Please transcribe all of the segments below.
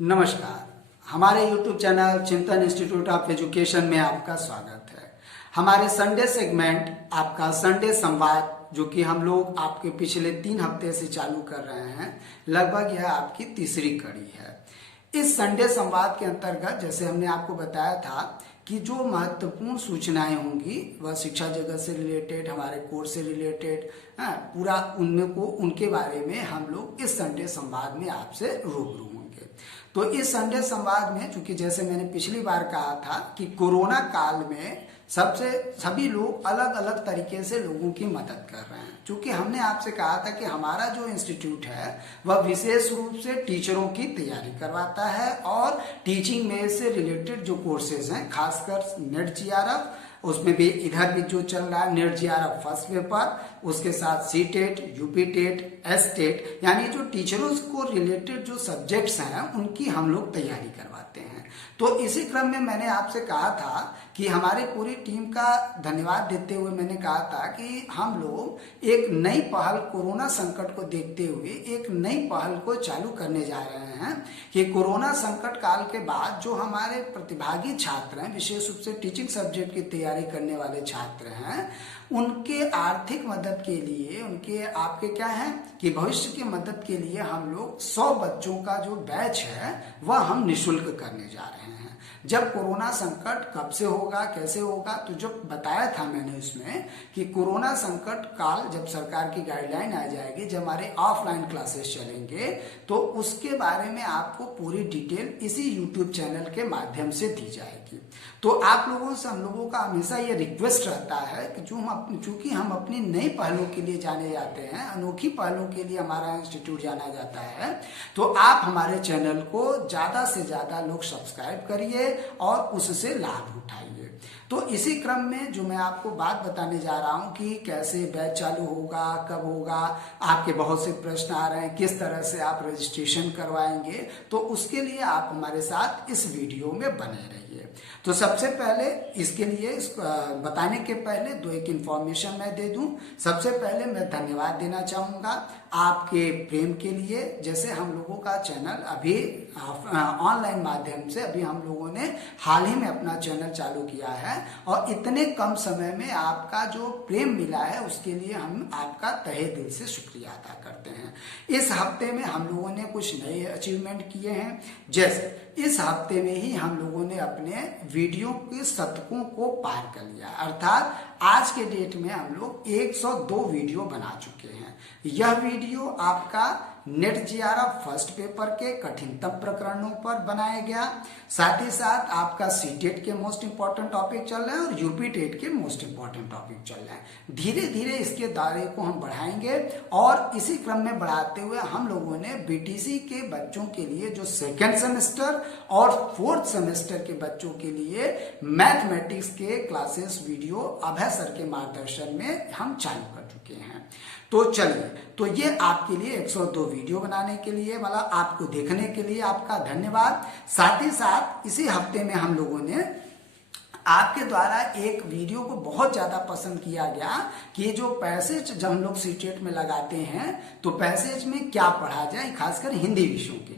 नमस्कार। हमारे YouTube channel चिंतन इंस्टीट्यूट ऑफ एजुकेशन में आपका स्वागत है। हमारे संडे सेगमेंट आपका संडे संवाद जो कि हम लोग आपके पिछले 3 हफ्ते से चालू कर रहे हैं, लगभग यह आपकी तीसरी कड़ी है। इस संडे संवाद के अंतर्गत जैसे हमने आपको बताया था कि जो महत्वपूर्ण सूचनाएं होंगी वह शिक्षा जगत से रिलेटेड, हमारे कोर्स से रिलेटेड, पूरा उनमें को उनके बारे में हम लोग इस संडे संवाद में आपसे रूबरू होंगे। तो इस संडे संवाद में चूंकि जैसे मैंने पिछली बार कहा था कि कोरोना काल में सभी लोग अलग अलग तरीके से लोगों की मदद कर रहे हैं। चूंकि हमने आपसे कहा था कि हमारा जो इंस्टीट्यूट है वह विशेष रूप से टीचरों की तैयारी करवाता है और टीचिंग में से रिलेटेड जो कोर्सेज हैं, खासकर नेट जीआरएफ, उसमें भी इधर भी जो चल रहा है नेट जीआरएफ फर्स्ट पेपर, उसके साथ C TET, UP TET, S TET, यानी जो टीचरों को रिलेटेड जो सब्जेक्ट्स हैं उनकी हम लोग तैयारी करवाते हैं। तो इसी क्रम में मैंने आपसे कहा था कि हमारी पूरी टीम का धन्यवाद देते हुए मैंने कहा था कि हम लोग एक नई पहल, कोरोना संकट को देखते हुए एक नई पहल को चालू करने जा रहे हैं कि कोरोना संकट काल के बाद जो हमारे प्रतिभागी छात्र हैं, विशेष रूप से टीचिंग सब्जेक्ट की तैयारी करने वाले छात्र हैं, उनके आर्थिक मदद के लिए, उनके आपके क्या है कि भविष्य की मदद के लिए हम लोग 100 बच्चों का जो बैच है वह हम निःशुल्क करने जा रहे हैं। जब कोरोना संकट कब से होगा, कैसे होगा, तो जब बताया था मैंने उसमें कि कोरोना संकट काल जब सरकार की गाइडलाइन आ जाएगी, जब हमारे ऑफलाइन क्लासेस चलेंगे, तो उसके बारे में आपको पूरी डिटेल इसी यूट्यूब चैनल के माध्यम से दी जाएगी। तो आप लोगों से, हम लोगों का हमेशा ये रिक्वेस्ट रहता है कि चूंकि हम अपनी नई पहलों के लिए जाने जाते हैं, अनोखी पहलों के लिए हमारा इंस्टीट्यूट जाना जाता है, तो आप हमारे चैनल को ज्यादा से ज्यादा लोग सब्सक्राइब करिए और उससे लाभ उठाइए। तो इसी क्रम में जो मैं आपको बात बताने जा रहा हूं कि कैसे बैच चालू होगा, कब होगा, आपके बहुत से प्रश्न आ रहे हैं, किस तरह से आप रजिस्ट्रेशन करवाएंगे, तो उसके लिए आप हमारे साथ इस वीडियो में बने रहिए। तो सबसे पहले इसके लिए बताने के पहले एक इन्फॉर्मेशन मैं दे दूं। सबसे पहले मैं धन्यवाद देना चाहूंगा आपके प्रेम के लिए। जैसे हम लोगों का चैनल अभी ऑनलाइन माध्यम से अभी हम लोगों ने हाल ही में अपना चैनल चालू किया है और इतने कम समय में आपका जो प्रेम मिला है उसके लिए हम आपका तहे दिल से शुक्रिया अदा करते हैं। इस हफ्ते में हम लोगों ने कुछ नए अचीवमेंट किए हैं। जैसे इस हफ्ते में ही हम लोगों ने अपने वीडियो के शतकों को पार कर लिया, अर्थात आज के डेट में हम लोग 102 वीडियो बना चुके हैं। यह वीडियो आपका नेट जीआरएफ फर्स्ट पेपर के कठिनतम प्रकरणों पर बनाया गया, साथ ही साथ आपका सी टेट के मोस्ट इंपॉर्टेंट टॉपिक चल रहे हैं और यूपी टेट के मोस्ट इंपॉर्टेंट टॉपिक चल रहे हैं। धीरे धीरे इसके दायरे को हम बढ़ाएंगे और इसी क्रम में बढ़ाते हुए हम लोगों ने बीटीसी के बच्चों के लिए जो सेकेंड सेमेस्टर और 4th सेमेस्टर के बच्चों के लिए मैथमेटिक्स के क्लासेस वीडियो अभय सर के मार्गदर्शन में हम चालू कर चुके हैं। तो चलिए, तो ये आपके लिए 102 वीडियो बनाने के लिए वाला, आपको देखने के लिए आपका धन्यवाद। साथ ही साथ इसी हफ्ते में हम लोगों ने आपके द्वारा एक वीडियो को बहुत ज्यादा पसंद किया गया कि जो पैसेज जब हम लोग सीटेट में लगाते हैं तो पैसेज में क्या पढ़ा जाए, खासकर हिंदी विषयों के लिए।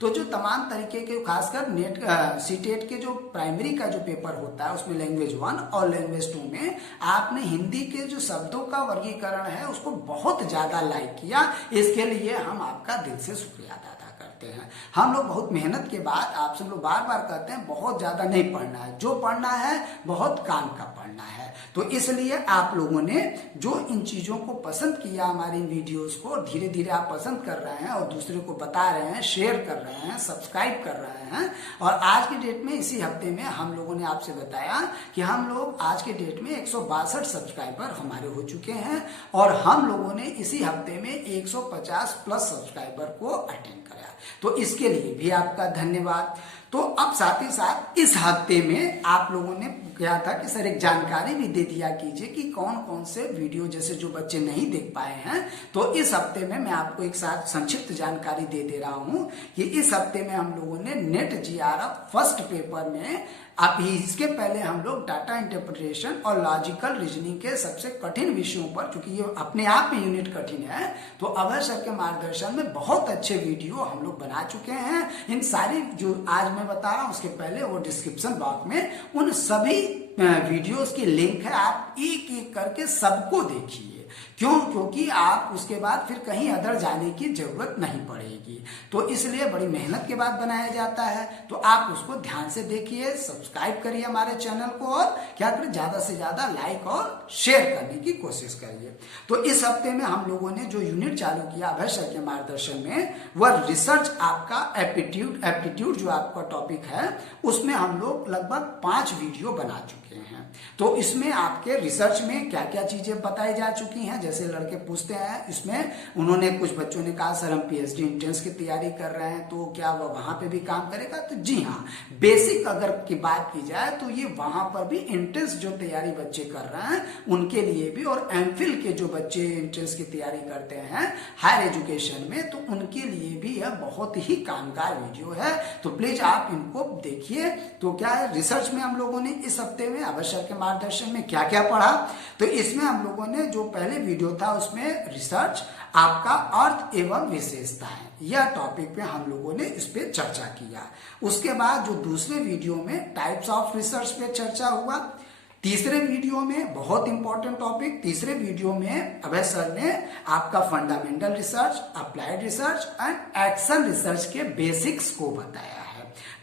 तो जो तमाम तरीके के, खासकर नेट सीटेट के जो प्राइमरी का जो पेपर होता है उसमें लैंग्वेज 1 और लैंग्वेज 2 में आपने हिंदी के जो शब्दों का वर्गीकरण है उसको बहुत ज्यादा लाइक किया। इसके लिए हम आपका दिल से शुक्रिया अदा करते हैं। हम लोग बहुत मेहनत के बाद, आप सब लोग बार बार कहते हैं बहुत ज्यादा नहीं पढ़ना है, जो पढ़ना है बहुत काम का पढ़ना है। तो इसलिए आप लोगों ने जो इन चीजों को पसंद किया, हमारी वीडियोस को धीरे धीरे आप पसंद कर रहे हैं और दूसरे को बता रहे हैं, शेयर कर रहे हैं, सब्सक्राइब कर रहे हैं। और आज की डेट में इसी हफ्ते में हम लोगों ने आपसे बताया कि हम लोग आज के डेट में 162 सब्सक्राइबर हमारे हो चुके हैं और हम लोगों ने इसी हफ्ते में 150 प्लस सब्सक्राइबर को अटेंड कराया। तो इसके लिए भी आपका धन्यवाद। तो अब साथ ही साथ इस हफ्ते में आप लोगों ने क्या था कि सर एक जानकारी भी दे दिया कीजिए कि कौन कौन से वीडियो जैसे जो बच्चे नहीं देख पाए हैं, तो इस हफ्ते में मैं आपको एक साथ संक्षिप्त जानकारी दे रहा हूं कि इस हफ्ते में हम लोगों ने नेट जीआरएफ फर्स्ट पेपर में अभी इसके पहले हम लोग डाटा इंटरप्रिटेशन और लॉजिकल रीजनिंग के सबसे कठिन विषयों पर, चूंकि ये अपने आप में यूनिट कठिन है, तो अभय सर के मार्गदर्शन में बहुत अच्छे वीडियो हम लोग बना चुके हैं। इन सारी जो आज मैं बता रहा हूं उसके पहले वो डिस्क्रिप्शन बॉक्स में उन सभी वीडियोस की लिंक है, आप एक एक करके सबको देखिए। क्यों? क्योंकि आप उसके बाद फिर कहीं अदर जाने की जरूरत नहीं पड़ेगी, तो इसलिए बड़ी मेहनत के बाद बनाया जाता है। तो आप उसको ध्यान से देखिए, सब्सक्राइब करिए हमारे चैनल को और क्या करिए, ज्यादा से ज्यादा लाइक और शेयर करने की कोशिश करिए। तो इस हफ्ते में हम लोगों ने जो यूनिट चालू किया अभय सर के मार्गदर्शन में, वह रिसर्च आपका एप्टीट्यूड जो आपका टॉपिक है उसमें हम लोग लगभग 5 वीडियो बना चुके हैं। तो इसमें आपके रिसर्च में क्या क्या चीजें बताई जा चुकी हैं, जैसे लड़के पूछते हैं, इसमें उन्होंने कुछ बच्चों ने कहा सर हम पीएचडी एंट्रेंस की तैयारी कर रहे हैं तो क्या वह वहां पे भी काम करेगा? तो जी हाँ, बेसिक अगर की बात की जाए तो ये वहां पर भी एंट्रेंस जो तैयारी बच्चे कर रहे हैं उनके लिए भी, और एमफिल के जो बच्चे एंट्रेंस की तैयारी करते हैं हायर एजुकेशन में, तो उनके लिए भी यह बहुत ही कामगार वीडियो है। तो प्लीज आप इनको देखिए। तो क्या है, रिसर्च में हम लोगों ने इस हफ्ते में अभय सर के मार्गदर्शन में क्या क्या पढ़ा, तो इसमें हम लोगों ने जो पहले वीडियो था उसमें रिसर्च आपका अर्थ एवं विशेषताएं, यह टॉपिक पे हम लोगों ने इस पे चर्चा किया। उसके बाद जो दूसरे वीडियो में टाइप्स ऑफ रिसर्च पे चर्चा हुआ। तीसरे वीडियो में बहुत इंपॉर्टेंट टॉपिक, तीसरे वीडियो में अभय सर ने आपका fundamental research, applied research and action research के बेसिक्स को बताया है।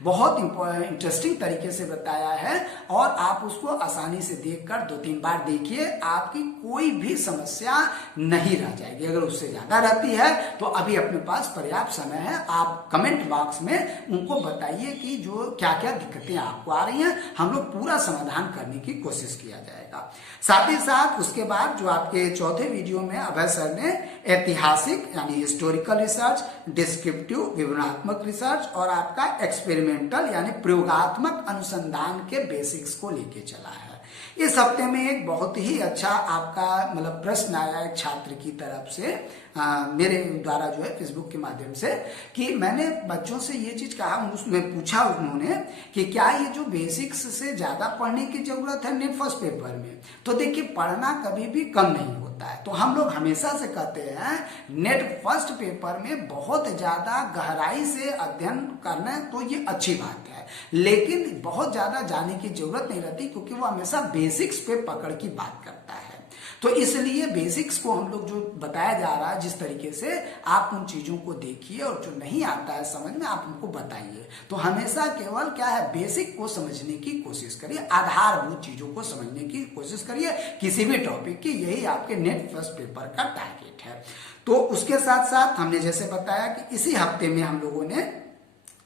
बहुत इंटरेस्टिंग तरीके से बताया है और आप उसको आसानी से देखकर 2-3 बार देखिए, आपकी कोई भी समस्या नहीं रह जाएगी। अगर उससे ज्यादा रहती है तो अभी अपने पास पर्याप्त समय है, आप कमेंट बॉक्स में उनको बताइए कि जो क्या क्या दिक्कतें आपको आ रही हैं, हम लोग पूरा समाधान करने की कोशिश किया जाएगा। साथ ही साथ उसके बाद जो आपके चौथे वीडियो में अभय सर ने ऐतिहासिक यानी हिस्टोरिकल रिसर्च, डिस्क्रिप्टिव विवरणात्मक रिसर्च और आपका एक्सपेरिमेंटल यानी प्रयोगात्मक अनुसंधान के बेसिक्स को लेके चला है। इस हफ्ते में एक बहुत ही अच्छा आपका मतलब प्रश्न आया एक छात्र की तरफ से मेरे द्वारा जो है फेसबुक के माध्यम से, कि मैंने बच्चों से ये चीज कहा, उसमें पूछा उन्होंने कि क्या ये जो बेसिक्स से ज्यादा पढ़ने की जरूरत है नेट फर्स्ट पेपर में? तो देखिए, पढ़ना कभी भी कम नहीं होता है। तो हम लोग हमेशा से कहते हैं नेट फर्स्ट पेपर में बहुत ज्यादा गहराई से अध्ययन करना तो ये अच्छी बात है, लेकिन बहुत ज्यादा जाने की जरूरत नहीं रहती, क्योंकि वो हमेशा बेसिक्स पे पकड़ की बात करता है। तो इसलिए बेसिक्स को हम लोग जो बताया जा रहा है जिस तरीके से, आप उन चीजों को देखिए और जो नहीं आता है समझ में आप उनको बताइए। तो हमेशा केवल क्या है, बेसिक को समझने की कोशिश करिए, आधारभूत चीजों को समझने की कोशिश करिए किसी भी टॉपिक की। यही आपके नेट फर्स्ट पेपर का टारगेट है। तो उसके साथ साथ हमने जैसे बताया कि इसी हफ्ते में हम लोगों ने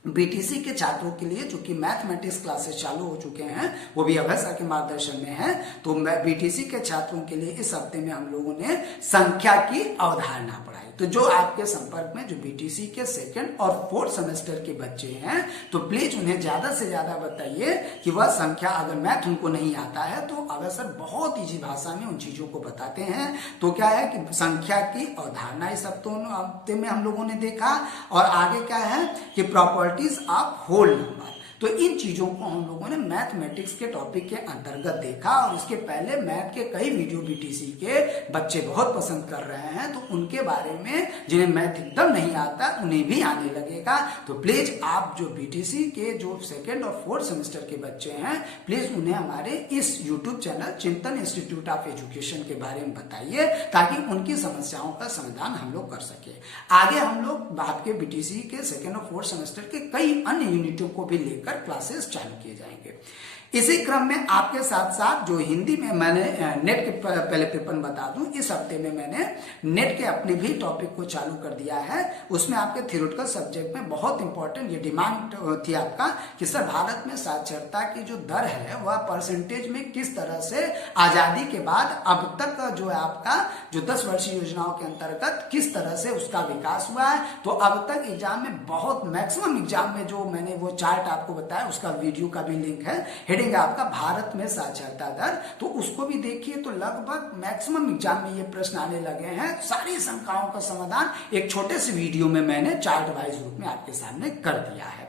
बीटीसी के छात्रों के लिए, चूंकि मैथमेटिक्स क्लासेस चालू हो चुके हैं, वो भी अभय सर के मार्गदर्शन में है, तो बीटीसी के छात्रों के लिए इस हफ्ते में हम लोगों ने संख्या की अवधारणा पढ़ाई। तो जो आपके संपर्क में जो बीटीसी के 2nd और 4th सेमेस्टर के बच्चे हैं, तो प्लीज उन्हें ज्यादा से ज्यादा बताइए कि वह संख्या, अगर मैथ उनको नहीं आता है तो अभय सर बहुत ईजी भाषा में उन चीजों को बताते हैं। तो क्या है कि संख्या की अवधारणा इस हफ्ते में हम लोगों ने देखा, और आगे क्या है कि प्रॉपर्टीज ऑफ होल नंबर। तो इन चीजों को हम लोगों ने मैथमेटिक्स के टॉपिक के अंतर्गत देखा, और इसके पहले मैथ के कई वीडियो बीटीसी के बच्चे बहुत पसंद कर रहे हैं, तो उनके बारे में जिन्हें मैथ एकदम नहीं आता उन्हें भी आने लगेगा। तो प्लीज आप जो बीटीसी के जो 2nd और 4th सेमेस्टर के बच्चे हैं, प्लीज उन्हें हमारे इस यूट्यूब चैनल चिंतन इंस्टीट्यूट ऑफ एजुकेशन के बारे में बताइए, ताकि उनकी समस्याओं का समाधान हम लोग कर सके। आगे हम लोग आपके बीटीसी के 2nd और 4th सेमेस्टर के कई अन्य यूनिटों को भी लेकर क्लासेस चालू किए जाएंगे। इसी क्रम में आपके साथ साथ जो हिंदी में मैंने नेट के पहले पेपर में बता दूं, इस हफ्ते में मैंने नेट के अपने भी टॉपिक को चालू कर दिया है। उसमें आपके थ्योरेटिकल सब्जेक्ट में बहुत इंपॉर्टेंट ये डिमांड थी आपका कि सर भारत में साक्षरता की जो दर है वह परसेंटेज में किस तरह से आजादी के बाद अब तक जो है आपका जो 10 वर्षीय योजनाओं के अंतर्गत किस तरह से उसका विकास हुआ है। तो अब तक एग्जाम में बहुत मैक्सिमम एग्जाम में जो मैंने वो चार्ट आपको बताया उसका वीडियो का भी लिंक है, हेडिंग आपका भारत में साक्षरता दर, तो उसको भी देखिए। तो लगभग मैक्सिमम एग्जाम में ये प्रश्न आने लगे हैं। सारी शंकाओं का समाधान एक छोटे से वीडियो में मैंने चार्ट वाइज रूप में आपके सामने कर दिया है।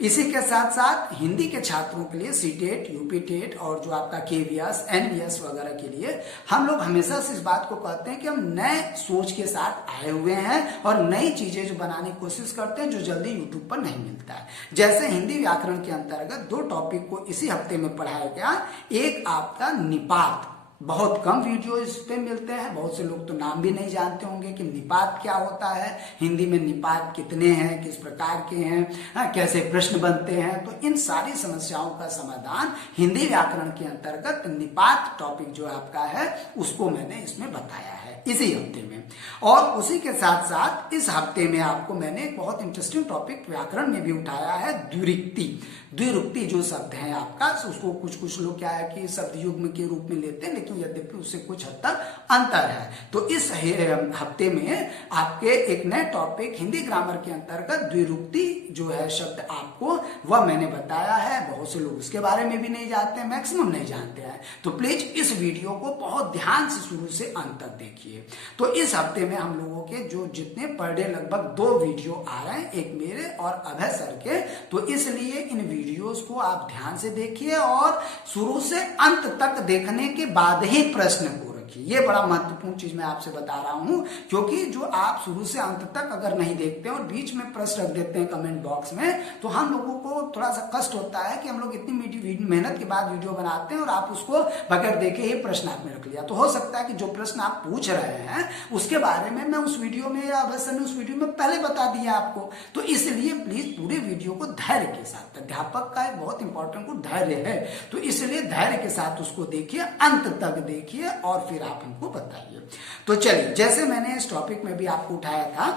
इसी के साथ साथ हिंदी के छात्रों के लिए सीटेट, यूपी टेट और जो आपका केवीएस, एनवीएस वगैरह के लिए हम लोग हमेशा से इस बात को कहते हैं कि हम नए सोच के साथ आए हुए हैं और नई चीजें जो बनाने की कोशिश करते हैं जो जल्दी यूट्यूब पर नहीं मिलता है। जैसे हिंदी व्याकरण के अंतर्गत 2 टॉपिक को इसी हफ्ते में पढ़ाया गया। एक आपका निपात, बहुत कम वीडियो इस पे मिलते हैं, बहुत से लोग तो नाम भी नहीं जानते होंगे कि निपात क्या होता है, हिंदी में निपात कितने हैं, किस प्रकार के हैं, कैसे प्रश्न बनते हैं। तो इन सारी समस्याओं का समाधान हिंदी व्याकरण के अंतर्गत निपात टॉपिक जो आपका है उसको मैंने इसमें बताया है इसी हफ्ते में। और उसी के साथ साथ इस हफ्ते में आपको मैंने एक बहुत इंटरेस्टिंग टॉपिक व्याकरण में भी उठाया है, द्विरुक्ति। द्विरुक्ति जो शब्द है आपका, उसको कुछ लोग क्या है कि शब्द युग्म के रूप में लेते हैं, लेकिन यद्यपि उससे कुछ हद तक अंतर है। तो इस हफ्ते में आपके एक नए टॉपिक हिंदी ग्रामर के अंतर्गत द्विरुक्ति जो है शब्द आपको वह मैंने बताया है। बहुत से लोग इसके बारे में भी नहीं जानते, मैक्सिमम नहीं जानते हैं। तो प्लीज इस वीडियो को बहुत ध्यान से शुरू से अंत तक देखिए। तो इस हफ्ते में हम लोगों के जो जितने पर डे लगभग 2 वीडियो आ रहे हैं, एक मेरे और अभय सर के, तो इसलिए इन वीडियोस को आप ध्यान से देखिए और शुरू से अंत तक देखने के बाद ही प्रश्न को रखिए। ये बड़ा महत्वपूर्ण चीज मैं आपसे बता रहा हूं, क्योंकि जो आप शुरू से अंत तक अगर नहीं देखते हैं और बीच में प्रश्न रख देते हैं कमेंट बॉक्स में, तो हम लोगों को थोड़ा सा कष्ट होता है कि हम लोग इतनी मेहनत के बाद वीडियो बनाते हैं और आप उसको बगैर देखे ही प्रश्न आपने रख लिया। तो हो सकता है कि जो प्रश्न आप पूछ रहे हैं उसके बारे में मैं उस वीडियो में या अवश्य ने उस वीडियो में पहले बता दिया आपको। तो इसलिए प्लीज पूरे वीडियो को धैर्य के साथ, अध्यापक का एक बहुत इंपॉर्टेंट गुण धैर्य है, तो इसलिए धैर्य के साथ उसको देखिए, अंत तक देखिए और फिर आप हमको बताइए। तो चलिए, जैसे मैंने इस टॉपिक में भी आपको उठाया था,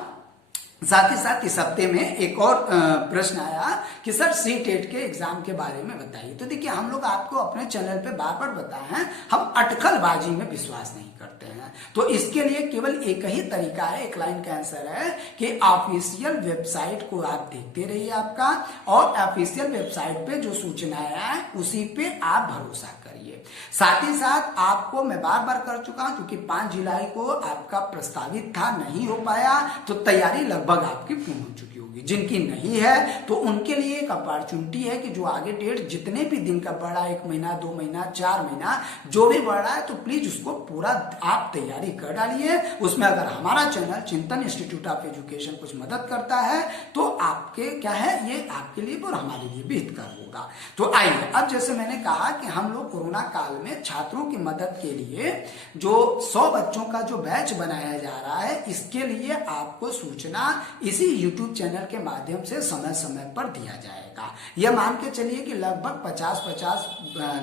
साथ ही साथ इस हफ्ते में एक और प्रश्न आया कि सर सीटेट के एग्जाम के बारे में बताइए। तो देखिए, हम लोग आपको अपने चैनल पे बार बार बताए हैं, हम अटकलबाजी में विश्वास नहीं करते हैं। तो इसके लिए केवल एक ही तरीका है, एक लाइन का आंसर है कि ऑफिशियल वेबसाइट को आप देखते रहिए आपका, और ऑफिशियल वेबसाइट पे जो सूचनाएं आए उसी पे आप भरोसा करिए। साथ ही साथ आपको मैं बार बार कर चुका हूं, क्योंकि 5 जुलाई को आपका प्रस्तावित था, नहीं हो पाया, तो तैयारी लगभग आपकी पूर्ण हो चुकी होगी। जिनकी नहीं है तो उनके लिए एक अपॉर्चुनिटी है कि जो आगे डेट जितने भी दिन का बढ़ा, 1 महीना, 2 महीना, 4 महीना, जो भी बढ़ रहा है, तो प्लीज उसको पूरा आप तैयारी कर डालिए। उसमें अगर हमारा चैनल चिंतन इंस्टीट्यूट ऑफ एजुकेशन कुछ मदद करता है तो आपके क्या है, ये आपके लिए और हमारे लिए भी हितकर होगा। तो आइए, अब जैसे मैंने कहा कि हम लोग कोरोना काल में छात्रों की मदद के लिए जो 100 बच्चों का जो बैच बनाया जा रहा है, इसके लिए आपको सूचना इसी यूट्यूब चैनल के माध्यम से समय समय पर दिया जाएगा। यह मान के चलिए कि लगभग 50-50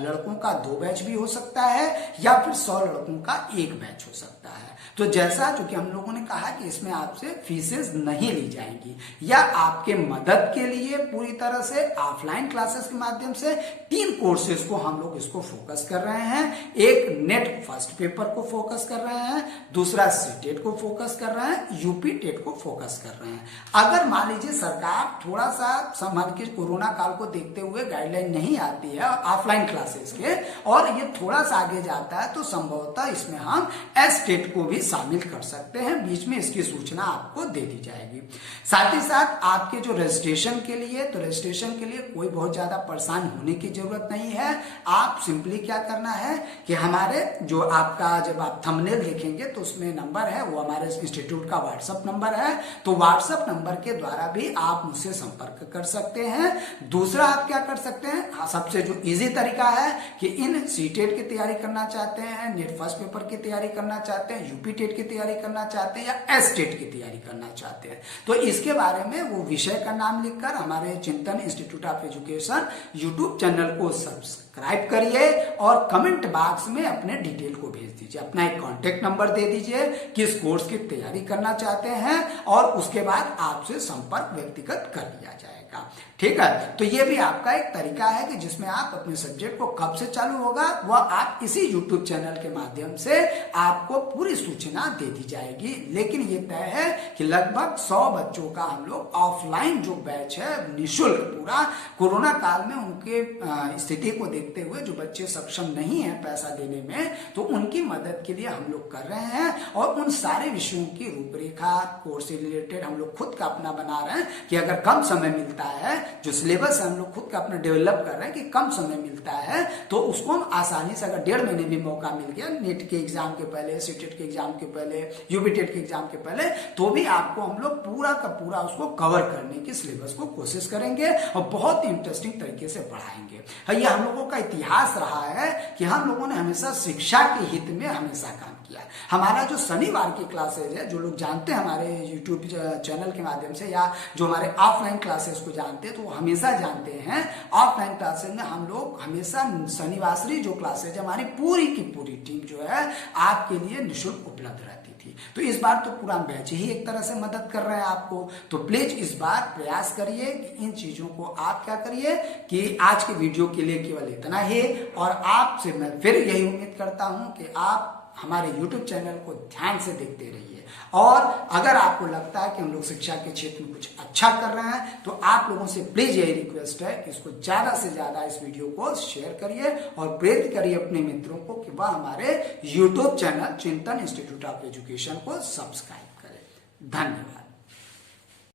लड़कों का 2 बैच भी हो सकता है, या फिर 100 लड़कों का 1 बैच हो सकता है। तो जैसा चूंकि हम लोगों ने कहा कि इसमें आपसे फीसेस नहीं ली जाएंगी, या आपके मदद के लिए पूरी तरह से ऑफलाइन क्लासेस के माध्यम से 3 कोर्सेज को हम लोग इसको फोकस कर रहे हैं। एक नेट फर्स्ट पेपर को फोकस कर रहे हैं, दूसरा सीटेट को फोकस कर रहे हैं, यूपी टेट को फोकस कर रहे हैं। अगर मान लीजिए सरकार थोड़ा सा संभल के कोरोना काल को देखते हुए गाइडलाइन नहीं आती है ऑफलाइन क्लासेस के, और ये थोड़ा सा आगे जाता है, तो संभवतः इसमें हम एस-टेट को भी शामिल कर सकते हैं। बीच में इसकी सूचना आपको दे दी जाएगी। साथ ही साथ आपके जो रजिस्ट्रेशन के लिए, तो रजिस्ट्रेशन के लिए कोई बहुत ज्यादा परेशान होने की जरूरत नहीं है। आप सिंपली क्या करना है कि हमारे जो आपका जब आप थंबनेल देखेंगे तो उसमें नंबर है, वो हमारे इंस्टीट्यूट का व्हाट्सएप नंबर है। तो व्हाट्सएप नंबर के द्वारा भी आप मुझसे संपर्क कर सकते हैं। दूसरा आप क्या कर सकते हैं, सबसे जो इजी तरीका है कि इन सीटेट की तैयारी करना चाहते हैं, नेट फर्स्ट पेपर की तैयारी करना चाहते हैं, यूपी टेट की तैयारी करना चाहते हैं, या एस-टेट की तैयारी करना चाहते हैं, तो इसके बारे में वो विषय का नाम लिखकर हमारे चिंतन institute of education YouTube channel को सब्सक्राइब सब्सक्राइब करिए और कमेंट बॉक्स में अपने डिटेल को भेज दीजिए, अपना एक कॉन्टेक्ट नंबर दे दीजिए, किस कोर्स की तैयारी करना चाहते हैं, और उसके बाद आपसे संपर्क व्यक्तिगत कर लिया जाएगा। ठीक है, तो ये भी आपका एक तरीका है कि जिसमें आप अपने सब्जेक्ट को कब से चालू होगा वह आप इसी YouTube चैनल के माध्यम से आपको पूरी सूचना दे दी जाएगी। लेकिन ये तय है कि लगभग 100 बच्चों का हम लोग ऑफलाइन जो बैच है निःशुल्क, पूरा कोरोना काल में उनके स्थिति को देखते हुए जो बच्चे सक्षम नहीं है पैसा देने में, तो उनकी मदद के लिए हम लोग कर रहे हैं और उन सारे विषयों की रूपरेखा कोर्स से रिलेटेड हम लोग खुद का अपना बना रहे हैं कि अगर कम समय मिलता है, जो सिलेबस हम लोग खुद का अपना डेवलप कर रहे हैं कि कम समय मिलता है तो उसको हम आसानी से, अगर 1.5 महीने भी मौका मिल गया नेट के एग्जाम के पहले, सीटेट के एग्जाम के पहले, यूबीटेट के एग्जाम के पहले, तो भी आपको हम लोग पूरा का पूरा उसको कवर करने की सिलेबस को कोशिश करेंगे और बहुत ही इंटरेस्टिंग तरीके से पढ़ाएंगे। यह हम लोगों का इतिहास रहा है कि हम लोगों ने हमेशा शिक्षा के हित में हमेशा काम किया। हमारा जो शनिवार की क्लासेज है, जो लोग जानते हैं हमारे यूट्यूब चैनल के माध्यम से या जो हमारे ऑफलाइन क्लासेस को जानते हैं तो वो हमेशा जानते हैं ऑफलाइन क्लासेस में हम लोग हमेशा शनिवासरी जो क्लासेज है हमारी पूरी की पूरी टीम जो है आपके लिए निःशुल्क उपलब्ध रहती थी। तो इस बार तो पूरा बैच ही एक तरह से मदद कर रहा है आपको। तो प्लीज इस बार प्रयास करिए कि इन चीजों को आप क्या करिए कि आज के वीडियो के लिए केवल इतना ही, और आपसे मैं फिर यही उम्मीद करता हूं कि आप हमारे YouTube चैनल को ध्यान से देखते रहिए, और अगर आपको लगता है कि हम लोग शिक्षा के क्षेत्र में कुछ अच्छा कर रहे हैं तो आप लोगों से प्लीज यही रिक्वेस्ट है कि इसको ज्यादा से ज्यादा इस वीडियो को शेयर करिए और प्रेरित करिए अपने मित्रों को कि वह हमारे YouTube चैनल चिंतन इंस्टीट्यूट ऑफ एजुकेशन को सब्सक्राइब करें। धन्यवाद।